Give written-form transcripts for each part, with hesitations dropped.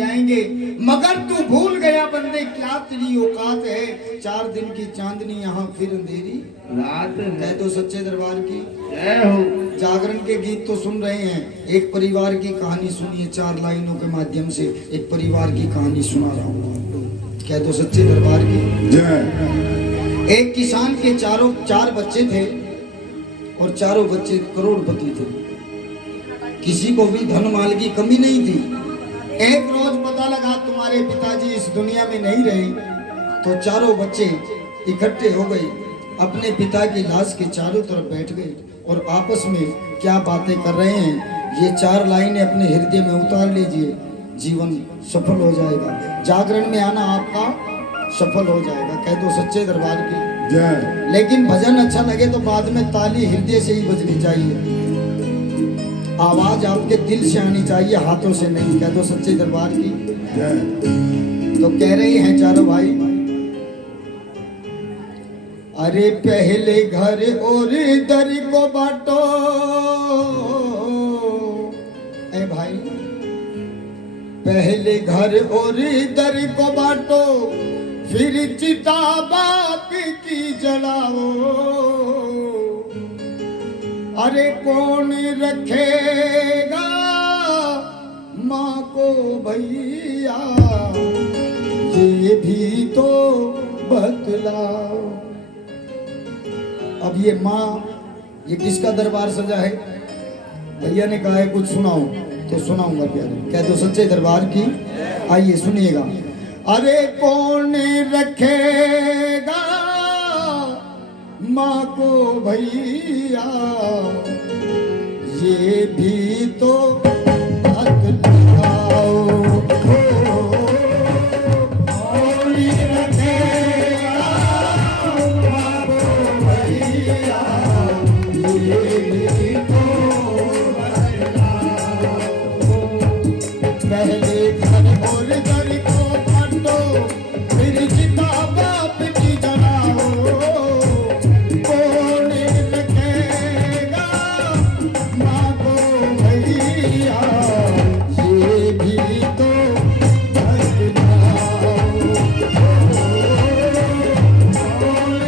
जाएंगे, मगर तू भूल गया बंदे क्या तेरी औकात है। 4 दिन की चांदनी यहाँ फिर अंधेरी रात कह दो सच्चे दरबार की जय हो। जागरण के गीत तो सुन रहे हैं, एक परिवार की कहानी सुनिए। 4 लाइनों के माध्यम से एक परिवार की कहानी सुना रहा हूँ, कह दो सच्चे दरबार की जय। एक किसान के 4 बच्चे थे और चारों बच्चे करोड़पति थे। किसी को भी धन माल की कमी नहीं थी। एक रोज पता लगा तुम्हारे पिताजी इस दुनिया में नहीं रहे, तो चारों बच्चे इकट्ठे हो गए, अपने पिता की लाश के चारों तरफ बैठ गए और आपस में क्या बातें कर रहे हैं ये 4 लाइनें अपने हृदय में उतार लीजिए, जीवन सफल हो जाएगा। जागरण में आना आपका सफल हो जाएगा, कह दो सच्चे दरबार की जय। लेकिन भजन अच्छा लगे तो बाद में ताली हृदय से ही बजनी चाहिए, आवाज आपके दिल से आनी चाहिए, हाथों से नहीं, कह दो सच्चे दरबार की जय। तो कह रहे हैं चारों भाई, अरे पहले घर और दर को बांटो, ए भाई पहले घर और दर को बांटो, फिर चिता बाप की जलाओ। अरे कौन रखेगा माँ को भैया, ये भी तो बतलाओ। अब ये माँ, ये किसका दरबार सजा है? भैया ने कहा है कुछ सुनाओ, तो सुनाऊंगा प्यारे, कह दो सच्चे दरबार की। आइए सुनिएगा। अरे कौन रखेगा माँ को भैया, ये भी तो बतलाओ। कौन रखेगा माँ को भैया, ये भी तो बतलाओ। पहले घर और दर को बांटो, फिर चिता बाप की जलाओ। कौन रखेगा माँ को भैया, ये भी तो बतलाओ। कौन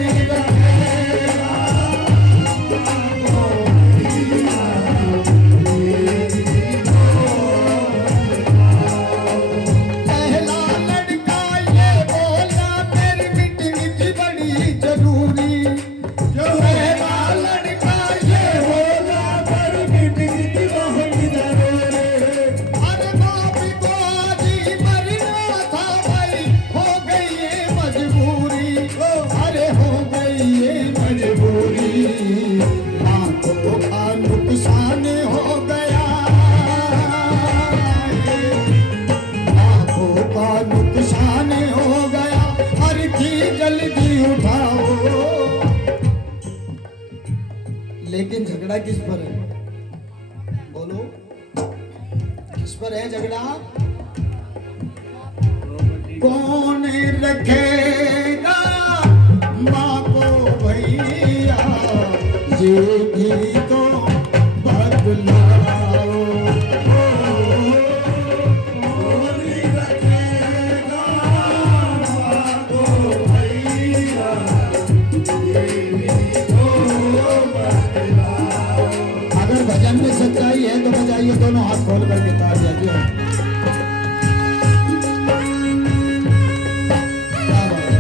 रखेगा माँ को भैया, ये भी तो पहला लड़का ये बोला मेरी मीटिंग थी बड़ी जरूरी। पहला लड़का ये बोला मेरी मीटिंग थी बहुत जरूरी। अरे बाप को जी मरना था भाई, हो गई ये मजबूरी। अरे हो गई ये मजबूरी, आंखों का नुकसान हो गया, आंखों का नुकसान हो गया। हर की जल्दी उठाओ। लेकिन झगड़ा किस पर है? बोलो किस पर है झगड़ा? कौन रखेगा माँ को भैया, ये भी तो बदलाओ। अगर भजन में सच्चाई है तो बजाइए दोनों हाथ खोल करके तालियां। क्या बात है?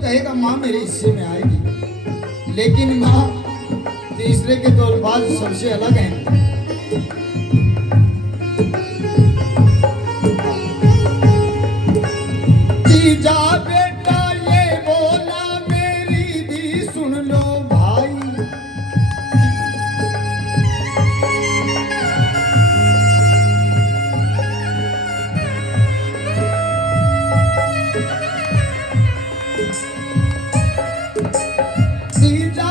कहेगा माँ मेरे हिस्से में आएगी, लेकिन माँ तीसरे के तो अल्फाज सबसे अलग हैं। जीजा बेटा ये बोला मेरी भी सुन लो भाई, जीजा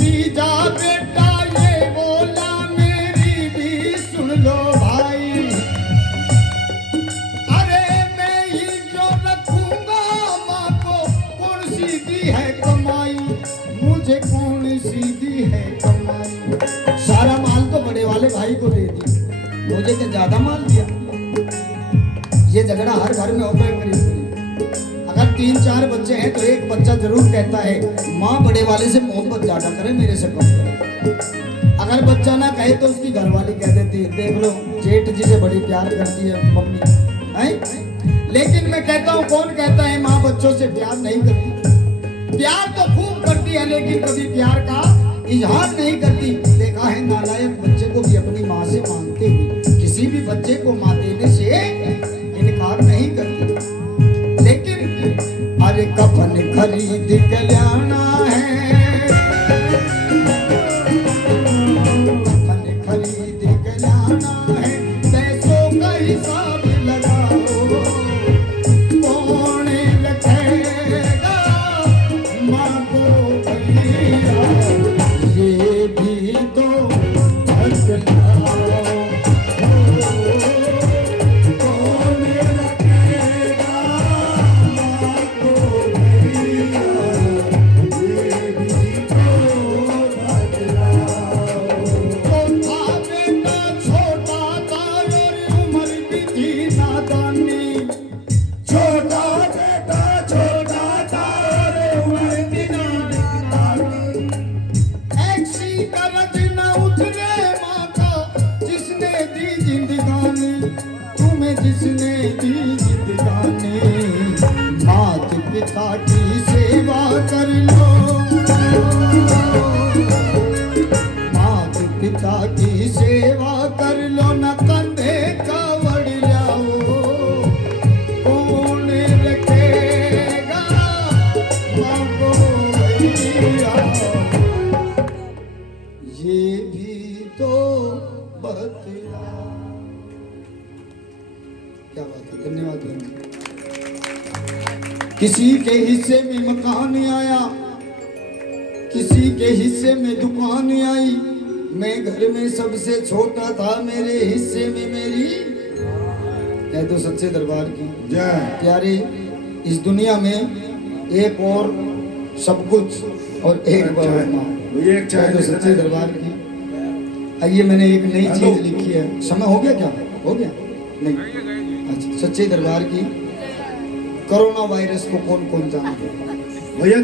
जीजा बेटा ये बोला मेरी भी सुन लो भाई, अरे मैं ही जो रखूंगा माँ को कौन सी दी है कमाई, मुझे कौन सी दी है कमाई। सारा माल तो बड़े वाले भाई को दे दी, मुझे तो ज्यादा माल दिया। ये झगड़ा हर घर में होता है करीब करीब। अगर 3-4 बच्चे हैं तो एक बच्चा जरूर कहता है माँ बड़े वाले से मोहब्बत ज्यादा करे, मेरे से कम करे। अगर बच्चा ना कहे तो उसकी घरवाली कह देती है देख लो जेठ जी से बड़ी प्यार करती है मम्मी है। लेकिन मैं कहता हूँ कौन कहता है माँ बच्चों से प्यार नहीं करती? प्यार तो खूब करती है, लेकिन कभी प्यार का इजहार नहीं करती। देखा है नालायक बच्चे को भी अपनी माँ से मांगते हुए, किसी भी बच्चे को माँ देने से इनकार नहीं करती। लेकिन अरे कफन खरीद के लाना है, कफन खरीद के लाना है, पैसों का हिसाब लगाओ, कौन रखेगा माँ को भैया, ये भी तो बतलाओ। जिसने दी जिंदगानी, मात पिता की सेवा कर लो, मात पिता की सेवा कर लो, न कंधे कावड़ लाओ, कौन रखेगा माँ को भैया, ये भी तो बतला। क्या बात है, धन्यवाद। किसी के हिस्से में मकान आया, किसी के हिस्से में दुकान आई, मैं घर में सबसे छोटा था, मेरे हिस्से में मेरी कह दो सच्चे दरबार की जय। प्यारे। इस दुनिया में एक और सब कुछ और एक बड़ा माँ, कह दो सच्चे दरबार की। आइए मैंने एक नई चीज लिखी है। समय हो गया क्या? हो गया नहीं? अच्छा, सच्चे दरबार की। कोरोना वायरस को कौन कौन जानता है भैया?